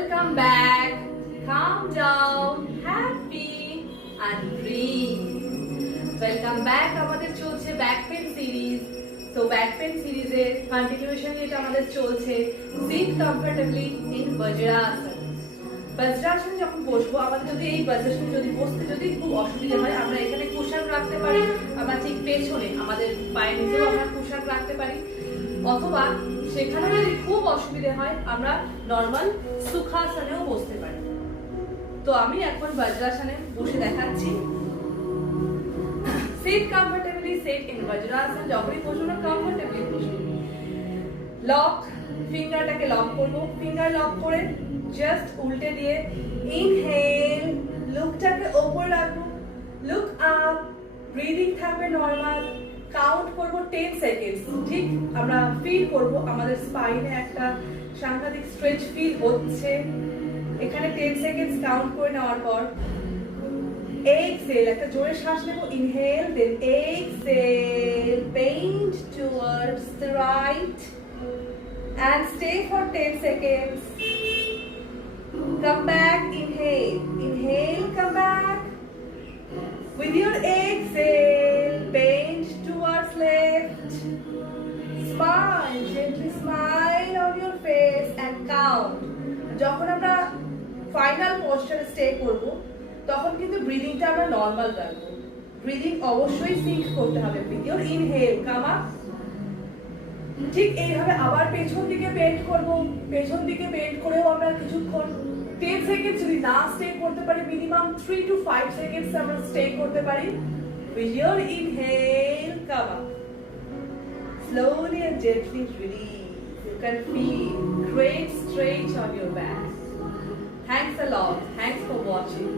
Welcome back. Calm down, happy and breathe. Welcome back. আমাদের চলছে back pain series. So back pain সিরিজের continuation যেটা আমাদের চলছে, সিট কমফর্টেবলি ইন বজ্রাসন। বজ্রাসন যখন বসবো, আমাদের যদি এই বজ্রাসনে যদি বসতে যদি খুব অসুবিধা হয়, আমরা এখানে কুশন রাখতে পারি, আমরা ঠিক পেছনে আমাদের পায়ের নিচেও আমরা কুশন রাখতে পারি, অথবা সেখানে যদি খুব অসুবিধা হয় আমরা নরমাল সুখাসনেও বসতে পারি। তো আমি এখন বজ্রাসনে বসে দেখাচ্ছি। সিট কমফর্টেবলি, সিট ইন বজ্রাসন। যখনই বসবো না কমফর্টেবলি বসবো। লক, ফিঙ্গারটাকে লক করব, ফিঙ্গার লক করে জাস্ট উল্টে দিয়ে ইনহেল, লুকটাকে ওপর রাখবো, লুক আপ, ব্রিদিং থাকবে নরমাল। কাউন্ট করব 10 সেকেন্ডস। ঠিক আমরা ফিল করব আমাদের স্পাইনে একটা সাংঘাতিক স্ট্রেচ ফিল হচ্ছে। এখানে 10 সেকেন্ডস কাউন্ট করে নেওয়ার পর এক্সহেল, একটা জোরে শ্বাস নেব, inhale, then exhale, bend towards the right and stay for 10 seconds. Come back, inhale, inhale, come back. With your exhale, bend towards left. Smile, gently smile on your face and count. যখন আমরা final পশ্চারে stay করব, তখন কিন্তু ব্রিদিংটা আমরা normal রাখবো। Breathing অবশ্যই sync করতে হবে। With your inhale, come up. ঠিক এইভাবে আবার পেছন দিকে বেন্ড করব। পেছন দিকে বেন্ড করেও আমরা কিছুক্ষণ 10 সেকেন্ড যদি না স্টে করতে পারি, মিনিমাম 3 to 5 সেকেন্ডস আমরা স্টে করতে পারি। With your inhale, come up. Slowly and gently release. You can feel great stretch on your back. Thanks a lot. Thanks for watching.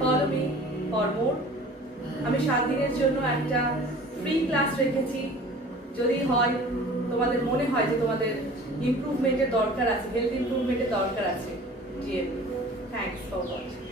Follow me for more. আমি 7 দিনের জন্য একটা free class রেখেছি। যদি হয় তোমাদের মনে হয় যে তোমাদের ইমপ্রুভমেন্টের দরকার আছে, হেলথ ইমপ্রুভমেন্টের দরকার আছে, থ্যাঙ্কস ফর ওয়াচিং।